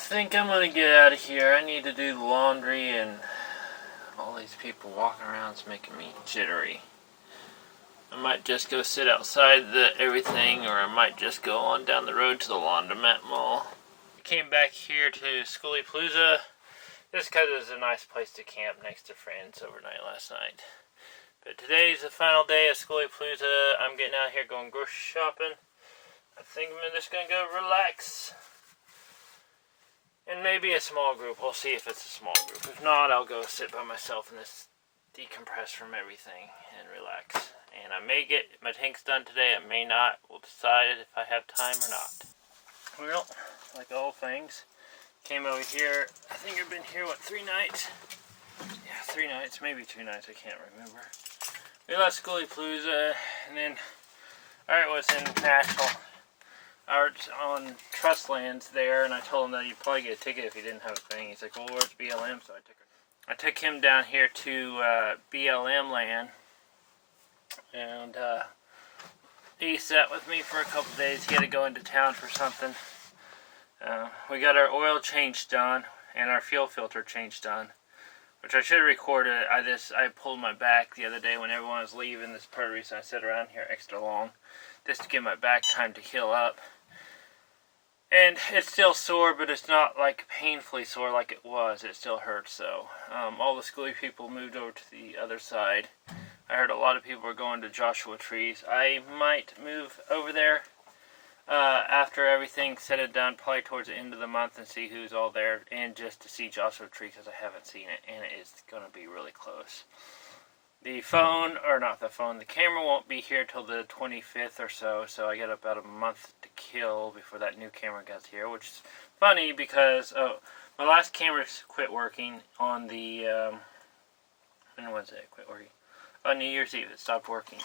think I'm gonna get out of here. I need to do the laundry, and all these people walking around is making me jittery. I might just go sit outside everything, or I might just go on down the road to the laundromat mall. I came back here to Schoolypalooza just because it was a nice place to camp next to friends overnight last night. But today's the final day of Schoolypalooza. I'm getting out here going grocery shopping. I think I'm just gonna go relax. And maybe a small group. We'll see if it's a small group. If not, I'll go sit by myself and just decompress from everything and relax. And I may get my tanks done today. I may not. We'll decide if I have time or not. Well, like all things, came over here. I think I've been here, 3 nights? Yeah, 3 nights. Maybe 2 nights. I can't remember. We left Schoolypalooza, and then Art was in Nashville. Art's on trust lands there, and I told him that he'd probably get a ticket if he didn't have a thing. He's like, well, where's BLM? So I took him down here to BLM land, and he sat with me for a couple days. He had to go into town for something. We got our oil change done and our fuel filter change done, which I should have recorded. I pulled my back the other day when everyone was leaving. This part of the reason I sit around here extra long, just to give my back time to heal up. And it's still sore, but it's not like painfully sore like it was. It still hurts, so all the schooly people moved over to the other side. I heard a lot of people are going to Joshua Trees. I might move over there after everything's said and done, probably towards the end of the month, and see who's all there, and just to see Joshua Tree, because I haven't seen it, and it is going to be really close. The camera won't be here till the 25th or so, so I got about a month to kill before that new camera gets here, which is funny because my last camera quit working on the, when was it quit working? On New Year's Eve, it stopped working.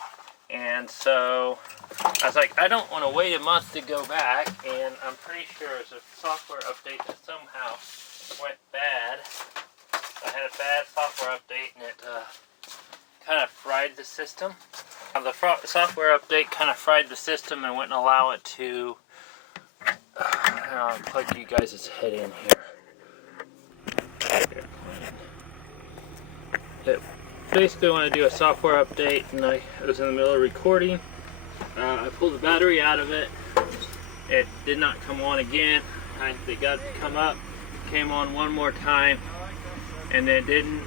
And so I was like, I don't want to wait a month to go back, and I'm pretty sure it's a software update that somehow went bad. I had a bad software update, and it kind of fried the system. The software update kind of fried the system and wouldn't allow it to plug you guys' head in here. Basically, when I do a software update and I was in the middle of recording, I pulled the battery out of it. It did not come on again. They got to come up, came on one more time, and it didn't.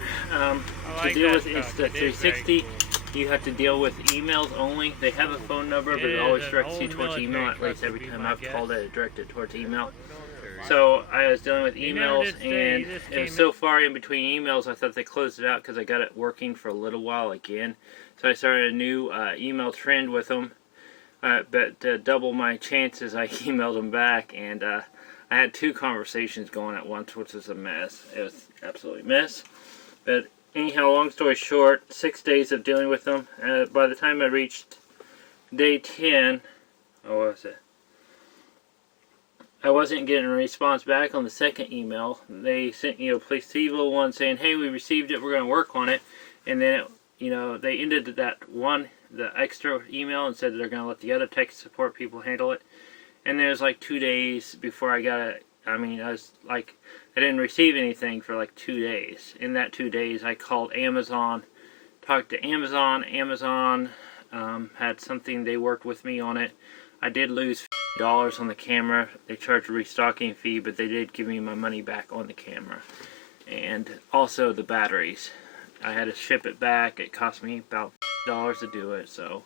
To deal with insta360, you have to deal with emails only. They have a phone number, but it always directs you towards email. At least every time I've called it, it directed towards email. So I was dealing with emails, and it was so far in between emails, I thought they closed it out because I got it working for a little while again. So I started a new email trend with them, but to double my chances, I emailed them back, and I had 2 conversations going at once, which was a mess. It was absolutely a mess. But anyhow, long story short, 6 days of dealing with them. By the time I reached day 10, what was it? I wasn't getting a response back on the second email. They sent a placebo one saying, hey, we received it, we're going to work on it. And then, they ended the extra email, and said they're going to let the other tech support people handle it. And there was like 2 days before I got it. I didn't receive anything for like 2 days. In that 2 days, I called Amazon, talked to Amazon. Amazon had something, they worked with me on it. I did lose $50 on the camera. They charged a restocking fee, but they did give me my money back on the camera. And also the batteries. I had to ship it back. It cost me about $50 to do it. So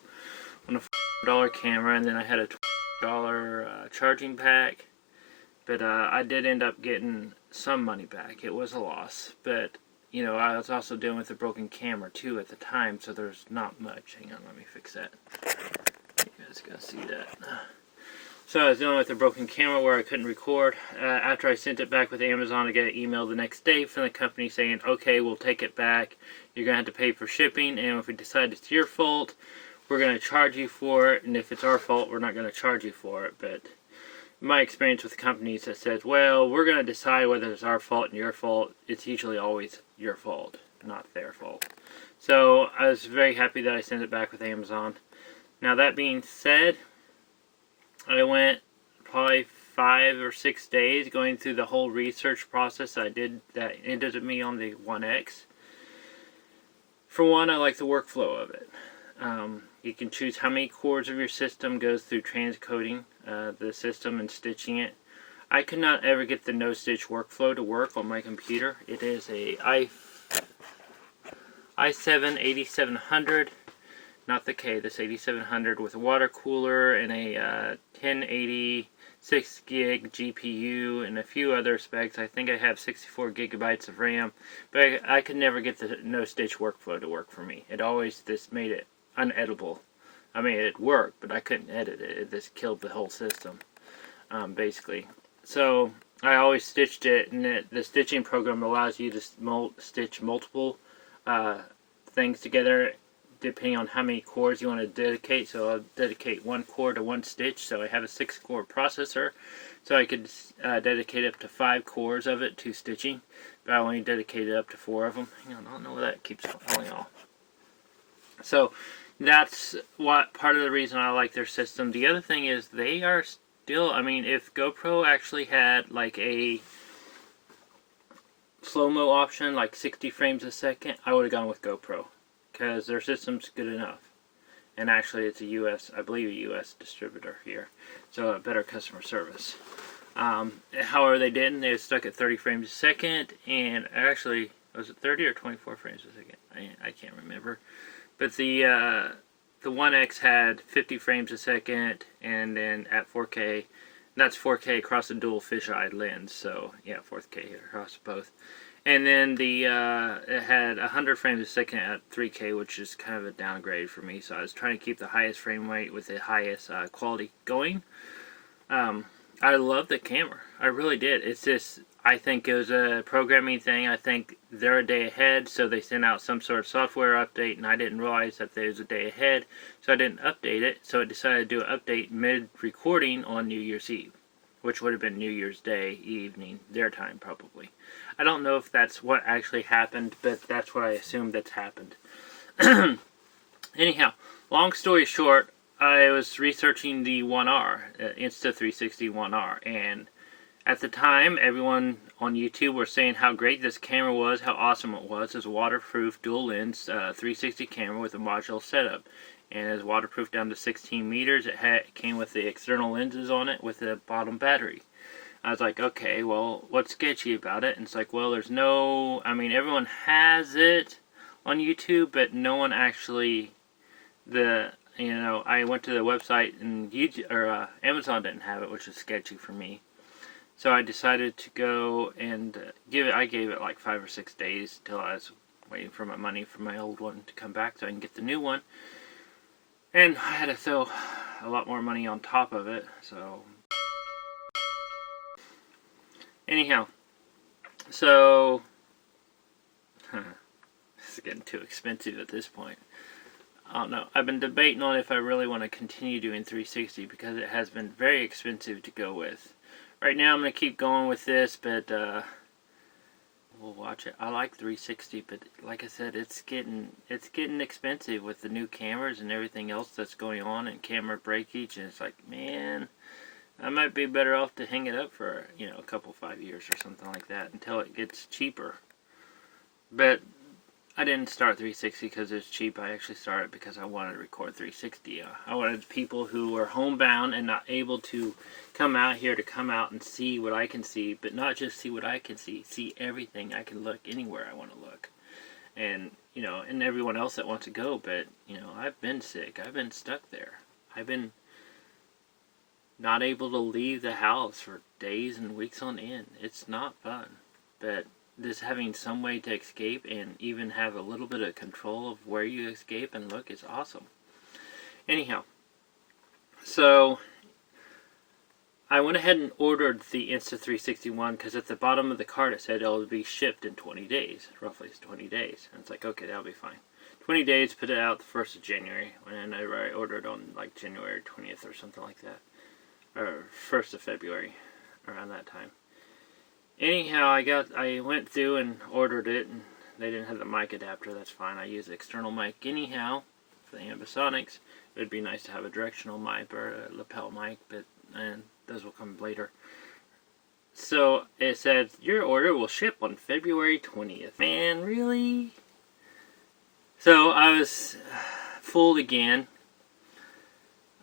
on a $50 camera, and then I had a $20 charging pack. But I did end up getting some money back. It was a loss. But, I was also dealing with a broken camera too at the time, so there's not much. Hang on, let me fix that. You guys can see that. So I was dealing with a broken camera where I couldn't record. After I sent it back with Amazon, I got an email the next day from the company saying, okay, we'll take it back. You're going to have to pay for shipping, and if we decide it's your fault, we're going to charge you for it, and if it's our fault, we're not going to charge you for it. But my experience with companies that says, well, we're going to decide whether it's our fault and your fault, it's usually always your fault, not their fault. So I was very happy that I sent it back with Amazon. Now that being said, I went probably 5 or 6 days going through the whole research process I did that ended me on the 1X. For one, I like the workflow of it. You can choose how many cores of your system goes through transcoding the system and stitching it. I could not ever get the no-stitch workflow to work on my computer. It is a i7-8700, not the K, this 8700 with a water cooler and a 1086 gig GPU and a few other specs. I think I have 64 gigabytes of RAM, but I could never get the no-stitch workflow to work for me. It always just made it unedible. I mean, it worked, but I couldn't edit it. It just killed the whole system, basically. So I always stitched it, and the stitching program allows you to stitch multiple things together depending on how many cores you want to dedicate. So I'll dedicate one core to one stitch. So I have a 6-core processor, so I could dedicate up to 5 cores of it to stitching, but I only dedicated up to 4 of them. Hang on, I don't know why that keeps falling off. So that's what part of the reason I like their system. The other thing is they are still, I mean, if GoPro actually had like a slow-mo option, like 60 frames a second, I would have gone with GoPro, because their system's good enough. And actually it's a US, I believe a US distributor here, so a better customer service. However, they didn't. They stuck at 30 frames a second, and actually, was it 30 or 24 frames a second? I can't remember. But the 1X had 50 frames a second, and then at 4K, that's 4K across the dual fisheye lens, so yeah, 4K across both. And then it had 100 frames a second at 3K, which is kind of a downgrade for me, so I was trying to keep the highest frame rate with the highest quality going. I love the camera. I really did. It's just, I think it was a programming thing. I think they're a day ahead, so they sent out some sort of software update, and I didn't realize that there was a day ahead, so I didn't update it. So I decided to do an update mid-recording on New Year's Eve, which would have been New Year's Day evening, their time probably. I don't know if that's what actually happened, but that's what I assumed that's happened. Anyhow, long story short, I was researching the 1R, insta360 1R, and at the time, everyone on YouTube were saying how great this camera was, how awesome it was. It's a waterproof dual lens 360 camera with a modular setup, and it's waterproof down to 16 meters. It came with the external lenses on it with a bottom battery. I was like, okay, well, what's sketchy about it? And it's like, well, there's no, I mean, everyone has it on YouTube, but no one actually, I went to the website and Amazon didn't have it, which is sketchy for me. So I decided to go and I gave it like 5 or 6 days till I was waiting for my money from my old one to come back so I can get the new one. And I had to throw a lot more money on top of it, so anyhow, so this is getting too expensive at this point. I don't know. I've been debating on if I really want to continue doing 360 because it has been very expensive to go with. Right now I'm going to keep going with this, but we'll watch it. I like 360, but like I said, it's getting expensive with the new cameras and everything else that's going on and camera breakage, and it's like, man, I might be better off to hang it up for, a couple 5 years or something like that until it gets cheaper. But I didn't start 360 because it's cheap. I actually started because I wanted to record 360. I wanted people who were homebound and not able to come out here to come out and see what I can see, but not just see what I can see everything. I can look anywhere I want to look. And, and everyone else that wants to go, but, I've been sick. I've been stuck there. I've been not able to leave the house for days and weeks on end. It's not fun, but this having some way to escape and even have a little bit of control of where you escape and look is awesome. Anyhow, so I went ahead and ordered the Insta360 one because at the bottom of the card it said it will be shipped in 20 days. Roughly it's 20 days. And it's like, okay, that'll be fine. 20 days, put it out the 1st of January. And I ordered on like January 20th or something like that. Or 1st of February, around that time. Anyhow, I went through and ordered it, and they didn't have the mic adapter. That's fine. I use the external mic anyhow for the Ambisonics. It would be nice to have a directional mic or a lapel mic, and those will come later. So it said, your order will ship on February 20th. Man, really? So I was fooled again.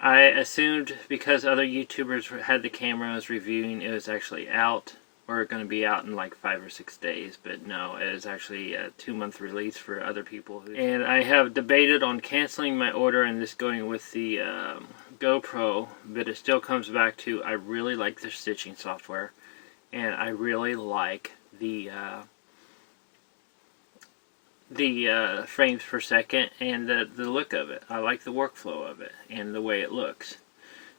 I assumed because other YouTubers had the cameras reviewing, it was actually out, or going to be out in like 5 or 6 days, but no, it is actually a 2-month release for other people. And I have debated on canceling my order and just going with the GoPro, but it still comes back to, I really like the stitching software, and I really like the frames per second and the look of it. I like the workflow of it and the way it looks.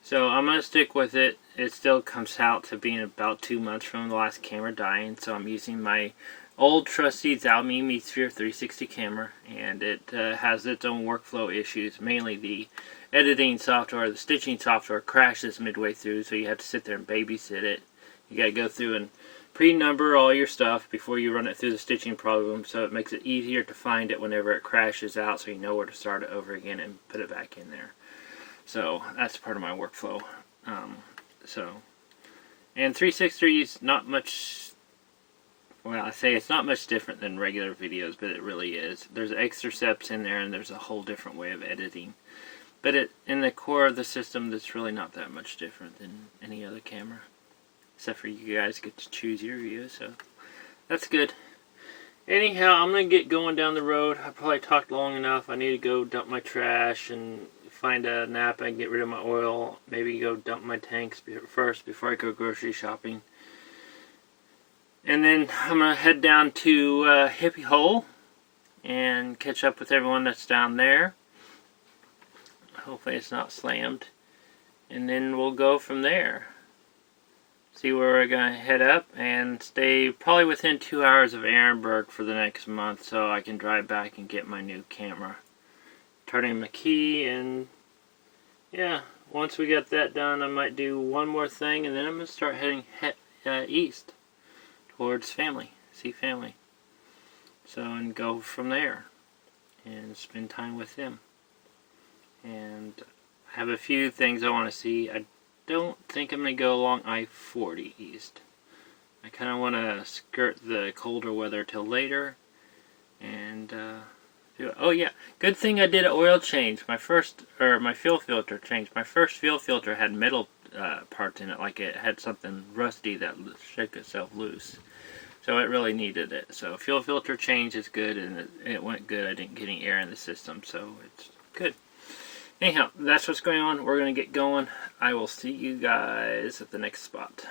So I'm going to stick with it. It still comes out to being about 2 months from the last camera dying, so I'm using my old trusty Xiaomi Mi Sphere 360 camera, and it has its own workflow issues. Mainly the editing software, the stitching software crashes midway through, so you have to sit there and babysit it. You got to go through and pre-number all your stuff before you run it through the stitching program, so it makes it easier to find it whenever it crashes out, so you know where to start it over again and put it back in there. So that's part of my workflow. And 360 is not much, well, I say it's not much different than regular videos, but it really is. There's extra steps in there, and there's a whole different way of editing. But in the core of the system, that's really not that much different than any other camera. Except for you guys get to choose your view, so that's good. Anyhow, I'm going to get going down the road. I probably talked long enough. I need to go dump my trash and find a nap and get rid of my oil. Maybe go dump my tanks first before I go grocery shopping. And then I'm going to head down to Hippie Hole and catch up with everyone that's down there. Hopefully it's not slammed. And then we'll go from there. See where we're going to head up and stay probably within 2 hours of Ehrenberg for the next month, so I can drive back and get my new camera. Turn in my key, and yeah, once we get that done, I might do one more thing, and then I'm going to start heading east towards family, see family. So, and go from there and spend time with them. And I have a few things I want to see. I don't think I'm going to go along I-40 east. I kind of want to skirt the colder weather till later. And, oh yeah, good thing I did an oil change. My fuel filter change. My first fuel filter had metal parts in it, like it had something rusty that shook itself loose. So it really needed it. So fuel filter change is good, and it went good. I didn't get any air in the system, so it's good. Anyhow, that's what's going on. We're going to get going. I will see you guys at the next spot.